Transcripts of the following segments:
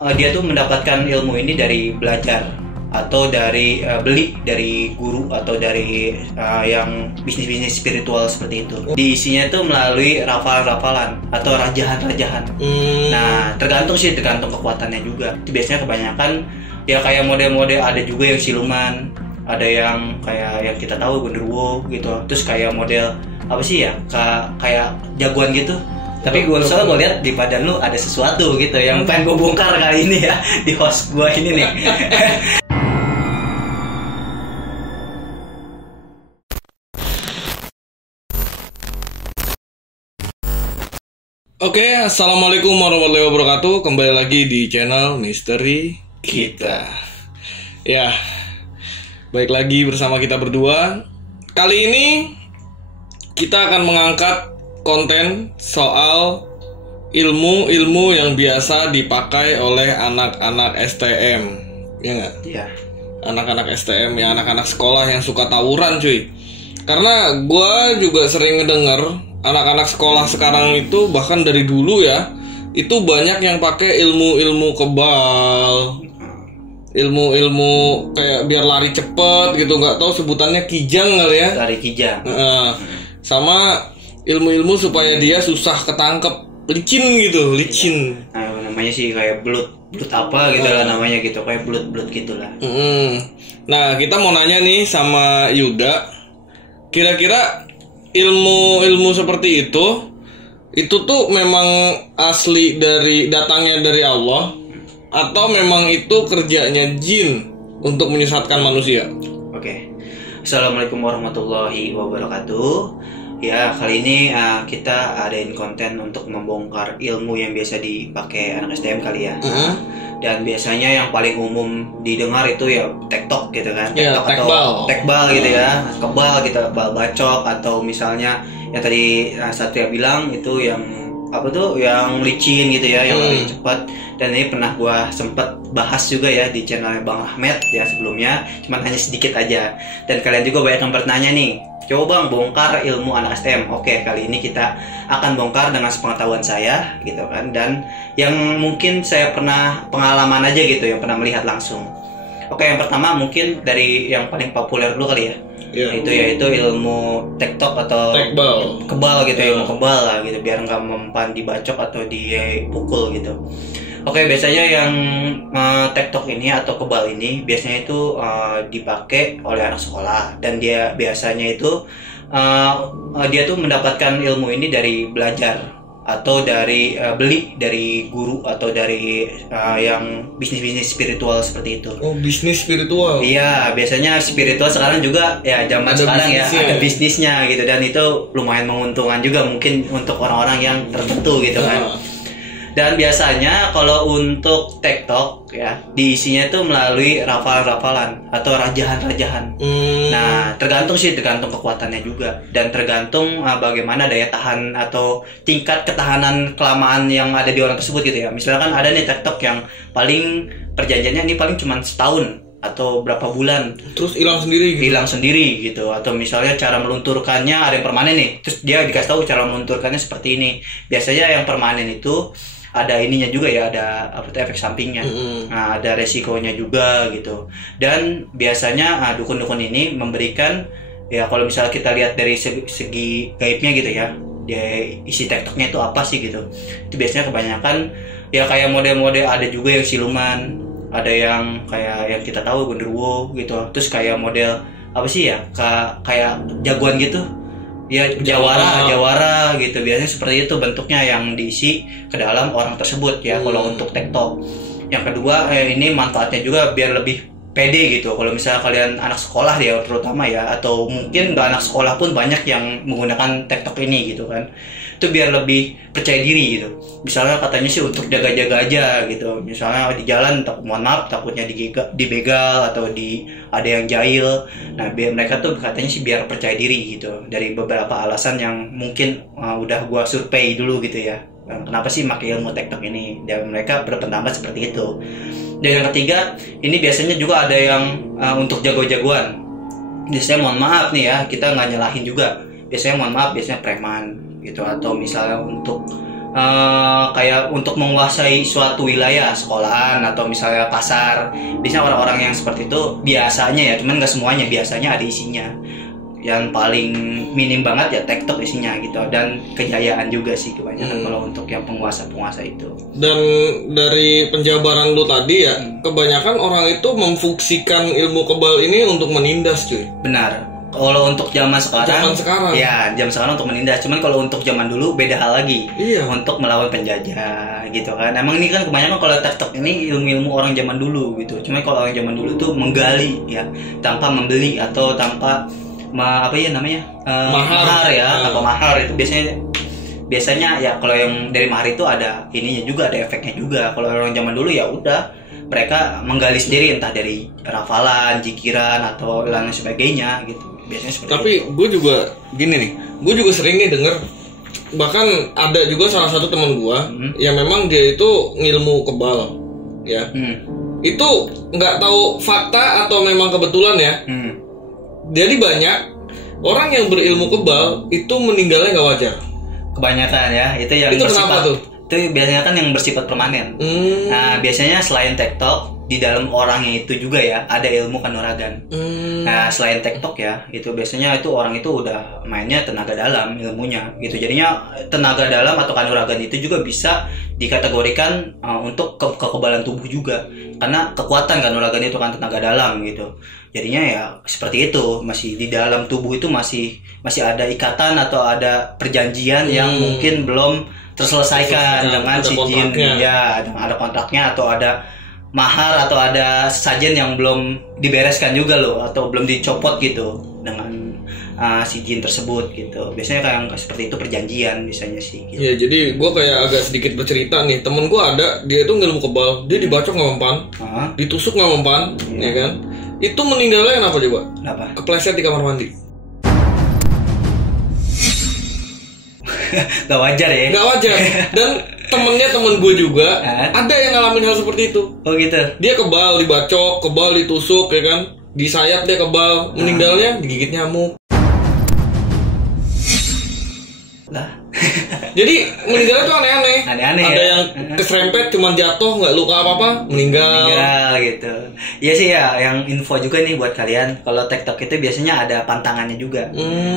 dia tuh mendapatkan ilmu ini dari belajar atau dari beli dari guru atau dari yang bisnis-bisnis spiritual seperti itu. Diisinya tuh melalui rafalan-rafalan atau rajahan-rajahan. Nah, tergantung kekuatannya juga. Itu biasanya kebanyakan ya kayak model-model, ada juga yang siluman, ada yang kayak yang kita tahu genderuwo gitu. Terus kayak model apa sih ya? Kayak jagoan gitu. Tapi gue lihat di badan lu ada sesuatu gitu yang pengen gue bongkar kali ini ya di host gue ini nih. Oke, assalamualaikum warahmatullahi wabarakatuh. Kembali lagi di channel Misteri Kita. Ya, baik lagi bersama kita berdua. Kali ini kita akan mengangkat konten soal ilmu-ilmu yang biasa dipakai oleh anak-anak STM. Ya nggak? Iya. Anak-anak STM ya, anak-anak sekolah yang suka tawuran, cuy. Karena gue juga sering ngedenger anak-anak sekolah sekarang itu, bahkan dari dulu ya, itu banyak yang pakai ilmu-ilmu kebal, ilmu-ilmu kayak biar lari cepet gitu, nggak tahu sebutannya kijang kali ya. Lari kijang. Sama ilmu-ilmu supaya dia susah ketangkep, licin gitu, licin. Nah, namanya sih kayak belut apa gitu lah namanya gitu, kayak belut gitulah. Nah, kita mau nanya nih sama Yuda, kira-kira ilmu seperti itu tuh memang asli datangnya dari Allah atau memang itu kerjanya jin untuk menyesatkan manusia? Oke. Assalamualaikum warahmatullahi wabarakatuh. Ya, kali ini kita adain konten untuk membongkar ilmu yang biasa dipakai anak STM kali ya. Dan biasanya yang paling umum didengar itu ya tektok gitu kan, tektok atau tekbal gitu ya, kebal gitu, bal bacok, atau misalnya yang tadi Satria bilang itu yang apa tuh, yang licin gitu ya, yang lebih cepat. Dan ini pernah gua sempet bahas juga ya di channelnya Bang Ahmed ya sebelumnya, cuman hanya sedikit aja. Dan kalian juga banyak yang bertanya nih, coba Bang bongkar ilmu anak STM. Oke, kali ini kita akan bongkar dengan sepengetahuan saya gitu kan, dan yang mungkin saya pernah pengalaman aja gitu, yang pernah melihat langsung. Oke, yang pertama mungkin dari yang paling populer dulu kali ya. Itu yaitu ilmu tektok atau kebal gitu, ilmu kebal lah gitu, biar nggak mempan dibacok atau dipukul gitu. Oke, biasanya yang tektok ini atau kebal ini biasanya itu dipakai oleh anak sekolah, dan dia biasanya itu dia tuh mendapatkan ilmu ini dari belajar atau dari beli dari guru atau dari yang bisnis-bisnis spiritual seperti itu. Oh, bisnis spiritual. Iya, biasanya spiritual sekarang juga ya, zaman sekarang ya ada bisnisnya gitu, dan itu lumayan menguntungkan juga mungkin untuk orang-orang yang tertentu gitu kan. Dan biasanya kalau untuk tektok ya, diisinya itu melalui rafalan-rafalan atau rajahan-rajahan. Nah, tergantung kekuatannya juga, dan tergantung bagaimana daya tahan atau tingkat ketahanan kelamaan yang ada di orang tersebut gitu ya. Misalkan ada nih tektok yang paling perjanjiannya ini paling cuma setahun atau berapa bulan, terus hilang sendiri gitu. Atau misalnya cara melunturkannya ada yang permanen nih, terus dia dikasih tahu cara melunturkannya seperti ini. Biasanya yang permanen itu ada ininya juga ya, ada efek sampingnya. Nah, ada resikonya juga gitu. Dan biasanya dukun-dukun ini memberikan ya, kalau misalnya kita lihat dari segi gaibnya gitu ya, dia isi tektoknya itu apa sih gitu. Itu biasanya kebanyakan ya kayak model-model, ada juga yang siluman, ada yang kayak yang kita tahu genderuwo gitu. Terus kayak model apa sih ya, kayak jagoan gitu ya, jawara gitu. Biasanya seperti itu bentuknya yang diisi ke dalam orang tersebut ya, kalau untuk tektok. Yang kedua ini manfaatnya juga biar lebih pede gitu. Kalau misalnya kalian anak sekolah ya terutama ya, atau mungkin nggak anak sekolah pun banyak yang menggunakan tektok ini gitu kan, itu biar lebih percaya diri gitu. Misalnya katanya sih untuk jaga-jaga aja gitu, misalnya di jalan takutnya dibegal atau ada yang jahil. Nah, mereka tuh katanya sih biar percaya diri gitu, dari beberapa alasan yang mungkin udah gua survei dulu gitu ya, kenapa sih pakai ilmu tektok ini, dan mereka berpendapat seperti itu. Dan yang ketiga, ini biasanya juga ada yang untuk jago-jagoan. Biasanya mohon maaf nih ya, kita nggak nyalahin juga. Biasanya mohon maaf, biasanya preman gitu, atau misalnya untuk kayak untuk menguasai suatu wilayah, sekolahan atau misalnya pasar. Biasanya orang-orang yang seperti itu biasanya ya, cuman nggak semuanya, biasanya ada isinya. Yang paling minim banget ya TikTok isinya gitu, dan kejayaan juga sih kebanyakan kalau untuk yang penguasa-penguasa itu. Dan dari penjabaran lu tadi ya, kebanyakan orang itu memfungsikan ilmu kebal ini untuk menindas, cuy. Benar. Kalau untuk zaman sekarang, ya zaman sekarang untuk menindas. Cuman kalau untuk zaman dulu beda hal lagi. Iya. Untuk melawan penjajah gitu kan. Emang ini kan kebanyakan kalau TikTok ini ilmu-ilmu orang zaman dulu gitu. Cuman kalau orang zaman dulu tuh menggali ya, tanpa membeli atau tanpa mahar ya, tanpa mahar. Itu biasanya ya kalau yang dari mahar itu ada ininya juga, ada efeknya juga. Kalau orang zaman dulu ya udah, mereka menggali sendiri entah dari rafalan, jikiran atau lain sebagainya gitu. Biasanya seperti tapi itu. Gue juga gini nih, gue juga sering nih denger, bahkan ada juga salah satu teman gue yang memang dia itu ngilmu kebal ya. Itu nggak tahu fakta atau memang kebetulan ya. Jadi banyak orang yang berilmu kebal itu meninggalnya nggak wajar. Kebanyakan ya, itu yang itu bersifat, kenapa tuh? Itu biasanya kan yang bersifat permanen. Nah biasanya selain TikTok, di dalam orangnya itu juga ya ada ilmu kanuragan. Nah selain TikTok ya, itu biasanya itu orang itu udah mainnya tenaga dalam ilmunya gitu. Jadinya tenaga dalam atau kanuragan itu juga bisa dikategorikan untuk kekebalan tubuh juga, karena kekuatan kanuragan itu kan tenaga dalam gitu. Jadinya ya seperti itu, masih di dalam tubuh itu masih ada ikatan atau ada perjanjian yang mungkin belum terselesaikan dengan si jin ya, ada kontraknya atau ada mahar atau ada sajen yang belum dibereskan juga loh, atau belum dicopot gitu dengan si jin tersebut gitu. Biasanya kayak seperti itu perjanjian biasanya sih gitu. Ya jadi gue kayak agak sedikit bercerita nih, temen gue ada, dia itu ngilmu kebal, dia dibacok nggak mempan, ditusuk nggak mempan, ya kan? Itu meninggalnya kenapa coba? Kenapa? Kepleset di kamar mandi. Gak wajar ya? Gak wajar. Dan temen gue juga ada yang ngalamin hal seperti itu. Oh gitu? Dia kebal, dibacok, kebal, ditusuk ya kan, disayat dia kebal, meninggalnya digigit nyamuk. Lah. Jadi meninggalnya tuh aneh-aneh. Ada ya? yang keserempet cuma jatuh, nggak luka apa-apa, meninggal gitu. Iya sih ya, yang info juga nih buat kalian. Kalau TikTok itu biasanya ada pantangannya juga.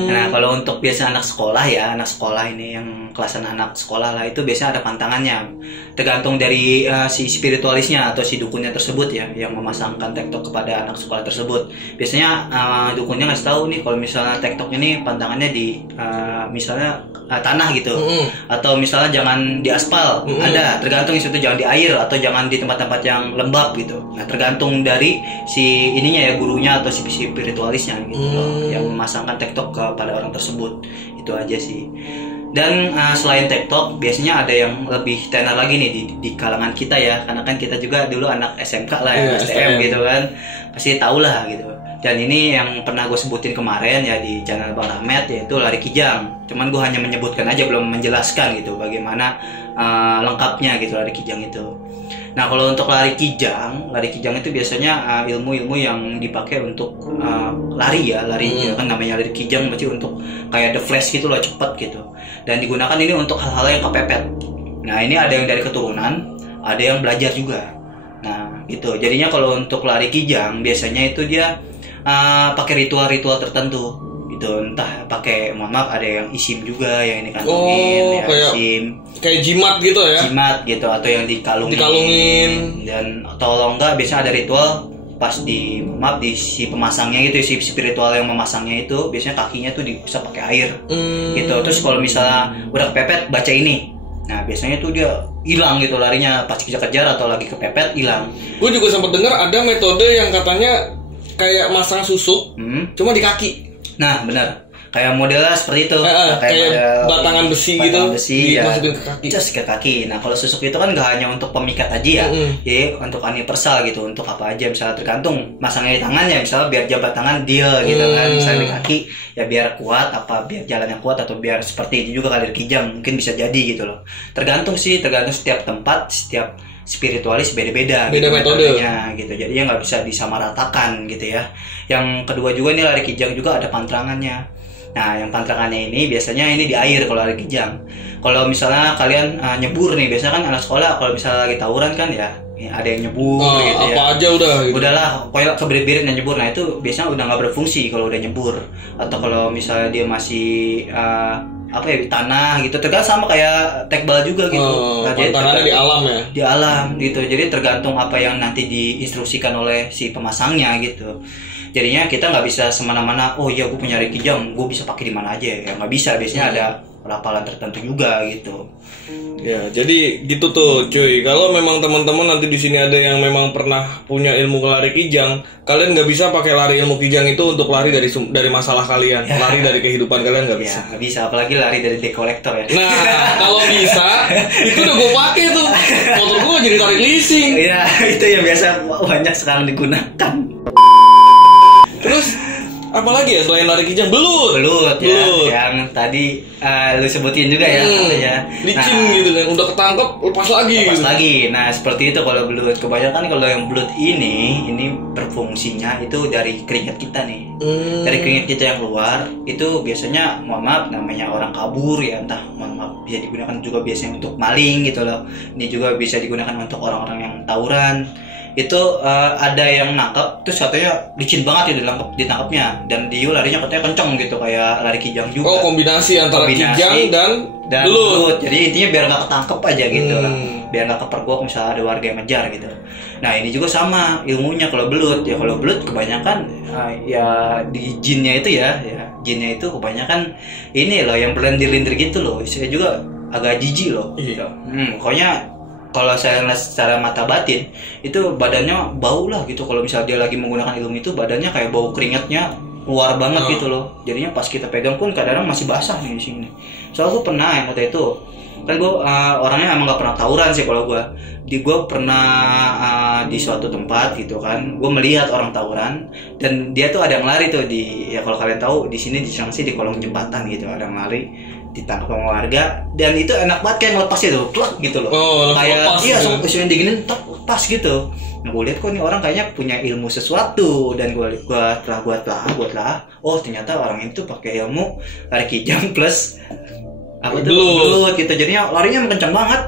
Nah kalau untuk biasa anak sekolah ini yang kelasan anak sekolah lah, itu biasanya ada pantangannya. Tergantung dari si spiritualisnya atau si dukunnya tersebut ya, yang memasangkan TikTok kepada anak sekolah tersebut. Biasanya dukunnya ngasih tahu nih kalau misalnya TikTok ini pantangannya di misalnya tanah gitu, atau misalnya jangan di aspal, ada tergantung itu, jangan di air atau jangan di tempat-tempat yang lembab gitu. Nah tergantung dari si ininya ya, gurunya atau si spiritualisnya gitu loh, yang memasangkan TikTok kepada orang tersebut. Itu aja sih. Dan selain TikTok biasanya ada yang lebih tenar lagi nih di kalangan kita ya, karena kan kita juga dulu anak SMK lah ya, STM gitu kan, pasti tahu lah gitu. Dan ini yang pernah gue sebutin kemarin ya di channel Bang Rahmat, yaitu lari kijang. Cuman gue hanya menyebutkan aja, belum menjelaskan gitu bagaimana lengkapnya gitu lari kijang itu. Nah kalau untuk lari kijang itu biasanya ilmu-ilmu yang dipakai untuk lari ya, kan namanya lari kijang, berarti untuk kayak the flash gitu loh, cepet gitu. Dan digunakan ini untuk hal-hal yang kepepet. Nah ini ada yang dari keturunan, ada yang belajar juga. Nah gitu, jadinya kalau untuk lari kijang biasanya itu dia pakai ritual-ritual tertentu gitu, entah pakai, mohon maaf, ada yang isim juga yang ini kantongin, ya, kayak isim, kayak jimat gitu ya, gitu, atau yang dikalungin. Dan atau enggak biasanya ada ritual pas di, mohon maaf, di si pemasangnya gitu, si spiritual yang memasangnya itu biasanya kakinya tuh bisa pakai air gitu. Terus kalau misalnya udah kepepet baca ini, nah biasanya tuh dia hilang gitu larinya, pas kejar-kejar atau lagi kepepet hilang. Gue juga sempat dengar ada metode yang katanya kayak masang susuk, cuma di kaki. Nah benar, kayak modelnya seperti itu, kayak batangan besi gitu, dimasukin ke kaki. Just ke kaki. Nah kalau susuk itu kan nggak hanya untuk pemikat aja ya, jadi untuk universal gitu, untuk apa aja, misalnya tergantung masangnya di tangan ya, misalnya biar jabat tangan deal gitu kan, misalnya di kaki ya biar kuat, apa biar jalannya kuat, atau biar seperti itu juga kali kijang, mungkin bisa jadi gitu loh. Tergantung setiap tempat, setiap spiritualis beda-beda gitu, metodenya gitu, jadinya nggak bisa disamaratakan gitu ya. Yang kedua juga nih lari kijang juga ada pantrangannya. Nah, yang pantrakannya ini biasanya ini di air kalau lari kijang. Kalau misalnya kalian nyebur nih, biasanya kan anak sekolah kalau misalnya lagi tawuran kan ya ada yang nyebur gitu apa aja udah gitu. Udahlah, pokoknya keberit-berit yang nyebur. Nah, itu biasanya udah nggak berfungsi kalau udah nyebur. Atau kalau misalnya dia masih di tanah gitu, tergantung sama kayak tekbal juga gitu. Jadi tanahnya di alam ya. Di alam gitu. Jadi tergantung apa yang nanti diinstruksikan oleh si pemasangnya gitu. Jadinya kita nggak bisa semena-mena, oh iya gue punya lari kijang, gue bisa pakai di mana aja ya, nggak bisa. Biasanya ada lapalan tertentu juga gitu. Ya, jadi gitu tuh, cuy. Kalau memang teman-teman nanti di sini ada yang memang pernah punya ilmu lari kijang, kalian nggak bisa pakai lari ilmu kijang itu untuk lari dari masalah kalian, lari dari kehidupan kalian nggak bisa. Nggak bisa, apalagi lari dari dekolektor ya. Nah, kalau bisa, itu udah gue pakai tuh. Motor gue jadi tarik leasing. Iya, itu yang biasa banyak sekarang digunakan. Terus apalagi ya selain lari kijang? Belut ya, yang tadi lu sebutin juga ya katanya. Licin gitu kan, udah ketangkep lepas lagi. Nah, seperti itu kalau belut. Kebanyakan kalau yang belut ini berfungsinya itu dari keringat kita nih. Dari keringat kita yang keluar itu biasanya, mohon maaf, namanya orang kabur ya, entah mohon maaf, bisa digunakan juga biasanya untuk maling gitu loh. Ini juga bisa digunakan untuk orang-orang yang tawuran. Itu ada yang nangkep terus katanya licin banget itu ditangkapnya, dan dia larinya katanya kenceng gitu kayak lari kijang juga. Kombinasi antara kijang dan belut. Jadi intinya biar nggak ketangkep aja gitu lah, biar nggak kepergok misalnya ada warga yang ngejar gitu. Nah, ini juga sama ilmunya kalau belut ya. Kalau belut kebanyakan ya di jinnya itu ya jinnya itu kebanyakan ini loh yang belendir-lendir gitu loh. Saya juga agak jijik loh. Iya. Pokoknya kalau saya lihat secara mata batin itu badannya bau lah gitu. Kalau misalnya dia lagi menggunakan ilmu itu badannya kayak bau keringatnya keluar banget gitu loh. Jadinya pas kita pegang pun kadang-kadang masih basah nih di sini. Soalnya gue pernah yang kata itu kan, gue orangnya emang nggak pernah tawuran sih. Kalau gue pernah di suatu tempat gitu kan, gue melihat orang tawuran dan dia tuh ada yang lari tuh di, ya kalau kalian tahu di sini di Sangsi di kolong jembatan gitu ada yang lari, ditangkap sama warga, dan itu enak banget kayak ngelepasnya tuh, plak gitu loh. Kayak iya, langsung diginin, lepas gitu. Nah, gue lihat kok nih orang kayaknya punya ilmu sesuatu, dan gue telah, oh ternyata orang itu pakai ilmu lari kijang plus belut gitu. Jadinya larinya kencang banget,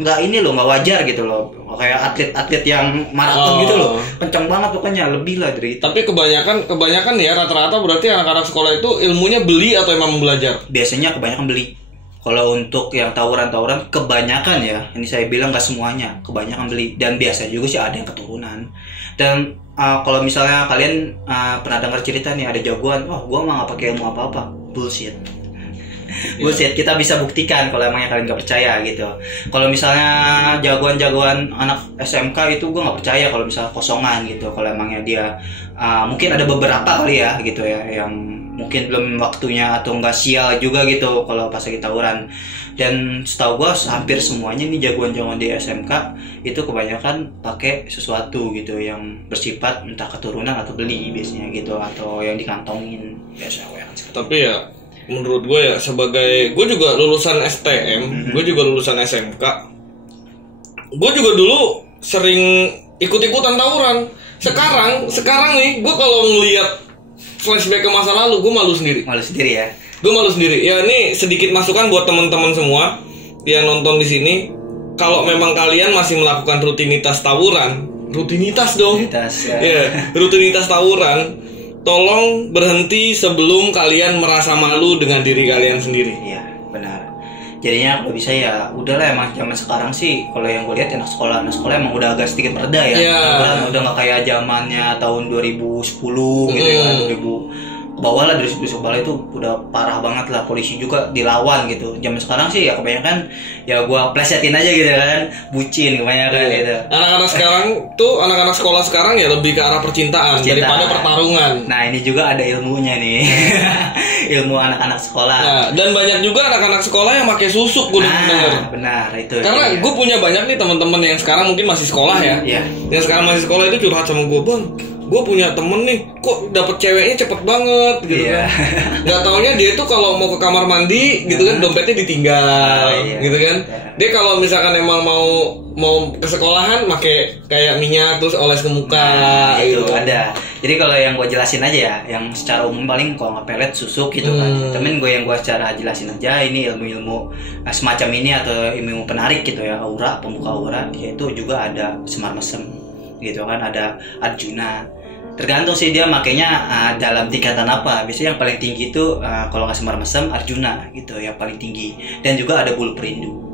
nggak ini loh, nggak wajar gitu loh, kayak atlet yang maraton gitu loh, kencang banget pokoknya, lebih lah dari itu. Tapi kebanyakan ya rata-rata berarti anak-anak sekolah itu ilmunya beli atau emang belajar? Biasanya kebanyakan beli. Kalau untuk yang tawuran kebanyakan ya, ini saya bilang nggak semuanya, kebanyakan beli, dan biasa juga sih ada yang keturunan. Dan kalau misalnya kalian pernah dengar cerita nih ada jagoan, gua mah nggak pakai ilmu apa-apa, bullshit. Bullshit, kita bisa buktikan kalau emangnya kalian nggak percaya gitu. Kalau misalnya jagoan-jagoan anak SMK itu gue nggak percaya kalau misalnya kosongan gitu. Kalau emangnya dia mungkin ada beberapa kali ya gitu ya yang mungkin belum waktunya atau nggak sial juga gitu kalau pas lagi tawuran. Dan setahu gue hampir semuanya nih jagoan-jagoan di SMK itu kebanyakan pakai sesuatu gitu yang bersifat entah keturunan atau beli biasanya gitu, atau yang dikantongin biasanya. Tapi ya menurut gue ya, sebagai gue juga lulusan STM, gue juga lulusan SMK, gue juga dulu sering ikut-ikutan tawuran. Sekarang nih gue kalau ngelihat flashback ke masa lalu, gue malu sendiri ya. Gue malu sendiri. Ya, ini sedikit masukan buat teman-teman semua yang nonton di sini. Kalau memang kalian masih melakukan rutinitas tawuran, rutinitas tawuran, tolong berhenti sebelum kalian merasa malu dengan diri kalian sendiri. Iya, benar. Jadinya kalau bisa ya udahlah, emang zaman sekarang sih kalau yang gue lihat anak sekolah emang udah agak sedikit mereda ya. Udah nggak kayak zamannya tahun 2010 gitu ya, 2000 bawah lah, dari situ bawah itu udah parah banget lah, polisi juga dilawan gitu. Zaman sekarang sih ya kebanyakan ya gua plesetin aja gitu kan, bucin kebanyakan gitu. Anak-anak sekarang tuh, anak-anak sekolah sekarang ya lebih ke arah percintaan daripada pertarungan. Nah, ini juga ada ilmunya nih. Ilmu anak-anak sekolah. Nah, dan banyak juga anak-anak sekolah yang pakai susuk, gue denger. Benar itu. Karena gue punya banyak nih teman-teman yang sekarang mungkin masih sekolah ya. Iya. Yang sekarang masih sekolah itu curhat sama gue, "Bang, gue punya temen nih, kok dapet ceweknya cepet banget gitu kan. Nggak taunya dia tuh kalau mau ke kamar mandi gitu kan dompetnya ditinggal gitu kan. Dia kalau misalkan emang mau ke sekolahan pakai kayak minyak terus oles ke muka itu gitu. Ada. Jadi kalau yang gue jelasin aja ya, yang secara umum paling kalau nggak pelet susuk gitu kan. Temen gue yang gue secara jelasin aja, ini ilmu-ilmu semacam ini atau ilmu penarik gitu ya, aura, pembuka aura, yaitu juga ada semar mesem gitu kan, ada Arjuna. Tergantung sih dia makanya dalam tingkatan apa. Biasanya yang paling tinggi itu kalau nggak semar mesem Arjuna gitu yang paling tinggi. Dan juga ada bulu perindu.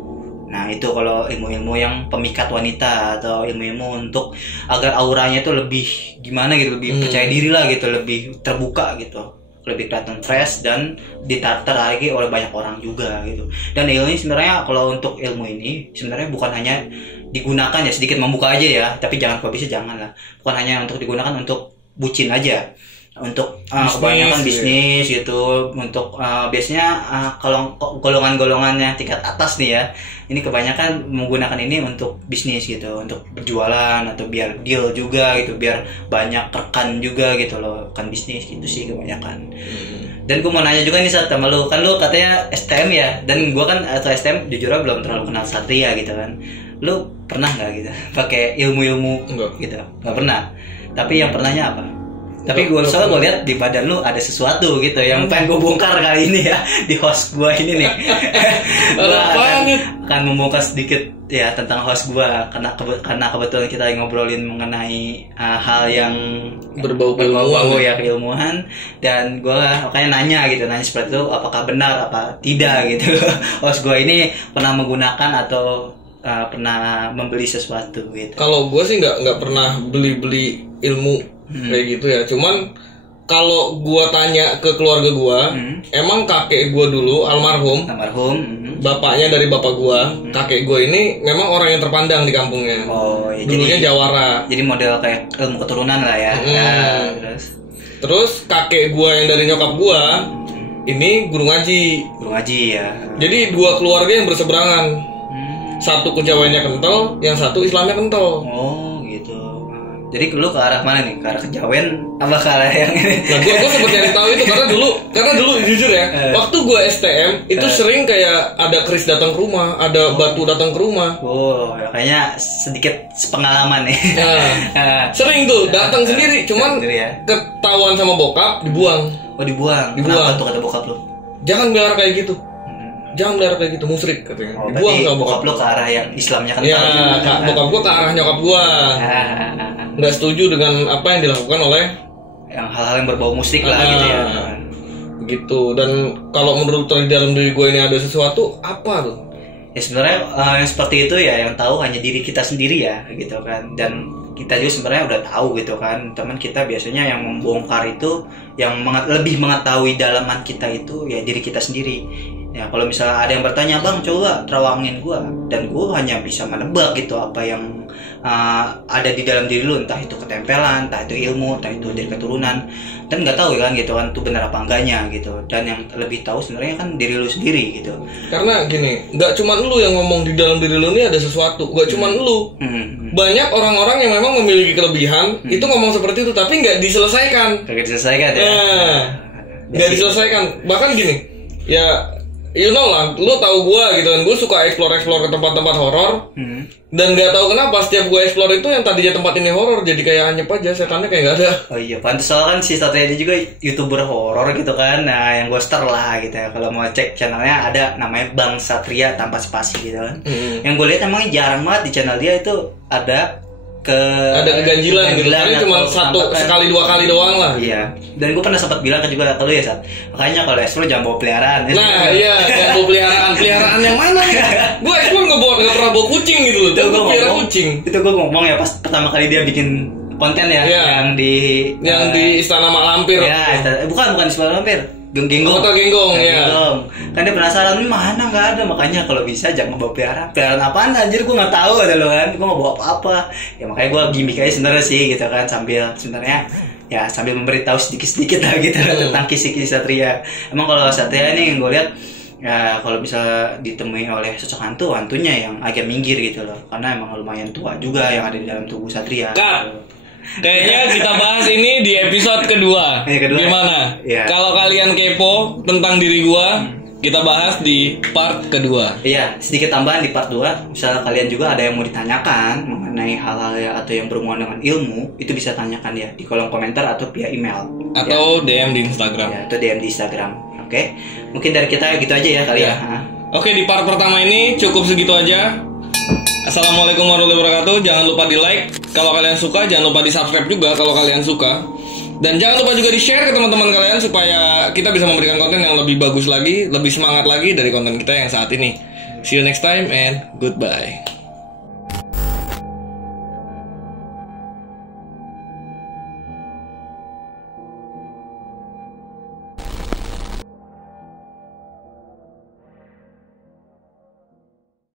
Nah itu kalau ilmu-ilmu yang pemikat wanita atau ilmu-ilmu untuk agar auranya itu lebih gimana gitu, lebih percaya diri lah gitu, lebih terbuka gitu, lebih kelihatan fresh dan ditatar lagi oleh banyak orang juga gitu. Dan ilmu ini sebenarnya kalau untuk ilmu ini sebenarnya bukan hanya digunakan ya sedikit membuka aja ya, tapi jangan kalau bisa jangan lah. Bukan hanya untuk digunakan untuk bucin aja, untuk kebanyakan bisnis gitu, untuk biasanya kalau golongan-golongannya tingkat atas nih ya, ini kebanyakan menggunakan ini untuk bisnis gitu, untuk berjualan atau biar deal juga gitu, biar banyak rekan juga gitu loh, rekan bisnis gitu sih kebanyakan. Dan gue mau nanya juga nih saat sama lu, kan lu katanya STM ya, dan gue kan atau STM jujur aja belum terlalu kenal satria gitu kan. Lu pernah nggak gitu pakai ilmu-ilmu gitu? Nggak pernah. Tapi yang pernahnya apa? Tapi gue soalnya gue lihat di badan lu ada sesuatu gitu yang pengen gue bongkar kali ini ya di host gue ini nih. Gue akan membongkar sedikit ya tentang host gue karena kebetulan kita ngobrolin mengenai hal yang berbau ya keilmuan, dan gue makanya nanya seperti itu, apakah benar apa tidak gitu. Host gue ini pernah menggunakan atau pernah membeli sesuatu gitu. Kalau gue sih nggak pernah beli ilmu kayak gitu ya. Cuman kalau gue tanya ke keluarga gue, emang kakek gue dulu almarhum, bapaknya dari bapak gue, kakek gue ini memang orang yang terpandang di kampungnya. Ya, dulunya Jawara. Jadi model kayak ilmu keturunan lah ya. Terus kakek gue yang dari nyokap gue ini guru ngaji ya. Jadi dua keluarga yang berseberangan. Satu kejawaannya kental, yang satu Islamnya kental. Oh gitu. Jadi lu ke arah mana nih? Ke arah kejawen apa ke arah yang ini? Nah, gue sempat nyari tahu itu karena dulu jujur ya, waktu gue STM itu sering kayak ada keris datang ke rumah, ada batu datang ke rumah. Oh, ya, kayaknya sedikit pengalaman nih. Sering tuh datang sendiri, cuman ketahuan sama bokap dibuang. Oh dibuang. Kenapa tuh kata bokap lu? Jangan biar kayak gitu. Jangan melihara kayak gitu, musyrik katanya. Dibuang sama bokap lo ke arah yang Islamnya kan. Iya, bokap gua ke arah nyokap gua. Nggak setuju dengan apa yang dilakukan oleh yang hal-hal yang berbau musyrik lah gitu ya. Begitu. Dan kalau menurut dalam diri gua ini ada sesuatu, apa tuh? Ya sebenarnya yang seperti itu ya yang tahu hanya diri kita sendiri ya gitu kan. Dan kita juga sebenarnya udah tahu gitu kan. Teman kita biasanya yang membongkar itu yang lebih mengetahui dalaman kita itu ya diri kita sendiri. Ya kalau misalnya ada yang bertanya, bang coba terawangin gue, dan gue hanya bisa menebak gitu apa yang ada di dalam diri lu, entah itu ketempelan, entah itu ilmu, entah itu dari keturunan, dan nggak tahu kan gitu kan itu benar apa enggaknya gitu. Dan yang lebih tahu sebenarnya kan diri lu sendiri gitu. Karena gini, nggak cuma lu yang ngomong di dalam diri lu ini ada sesuatu, nggak cuma lu. Banyak orang-orang yang memang memiliki kelebihan itu ngomong seperti itu, tapi nggak diselesaikan. Nggak diselesaikan ya? Nggak diselesaikan. Bahkan gini, ya you know lah, lu tahu gue gitu kan, gue suka explore ke tempat-tempat horor, dan nggak tahu kenapa setiap gue explore itu yang tadinya tempat ini horor jadi kayak anyep aja, setannya kayak nggak ada. Oh iya, pantas soalnya kan si Satria dia juga YouTuber horor gitu kan, nah yang gue star lah gitu ya. Kalau mau cek channelnya ada namanya Bang Satria tanpa spasi gitu kan. Yang gue lihat emangnya jarang banget di channel dia itu ada keganjilan gitu, tapi cuma sekali dua kali doang lah. Iya. Dan gue pernah sempat bilang juga ke lu ya, Sat. Makanya kalau explore jangan bawa peliharaan. Iya, jangan bawa peliharaan yang mana? Gue explore nggak pernah bawa kucing gitu loh. Itu gue pelihara kucing. Itu gue ngomong ya pas pertama kali dia bikin konten ya, yang di Istana Mak Lampir. Ya, bukan di Istana Lampir. Genggong. Hotel Genggong, ya. Kan dia penasaran, ini mana nggak ada, makanya kalau bisa jangan bawa peliharaan apaan anjir, gue nggak tahu ada lo kan, gue nggak bawa apa-apa, ya makanya gue gimmick aja sebenarnya sih gitu kan, sambil memberitahu sedikit-sedikit lah gitu tentang kisi-kisi Satria. Emang kalau Satria ini yang gue lihat ya kalau bisa ditemui oleh sosok hantunya yang agak minggir gitu loh, karena emang lumayan tua juga yang ada di dalam tubuh Satria. Kayaknya kita bahas ini di episode kedua. Gimana? Ya. Kalau kalian kepo tentang diri gua, kita bahas di part kedua. Iya, sedikit tambahan di part 2. Misal kalian juga ada yang mau ditanyakan mengenai hal-hal ya, atau yang berhubungan dengan ilmu, itu bisa tanyakan ya di kolom komentar atau via email. Atau DM di Instagram. Ya, atau DM di Instagram. Oke. Mungkin dari kita gitu aja ya kali ya. Oke, di part pertama ini cukup segitu aja. Assalamualaikum warahmatullahi wabarakatuh. Jangan lupa di like kalau kalian suka, jangan lupa di subscribe juga kalau kalian suka. Dan jangan lupa juga di-share ke teman-teman kalian supaya kita bisa memberikan konten yang lebih bagus lagi, lebih semangat lagi dari konten kita yang saat ini. See you next time and goodbye.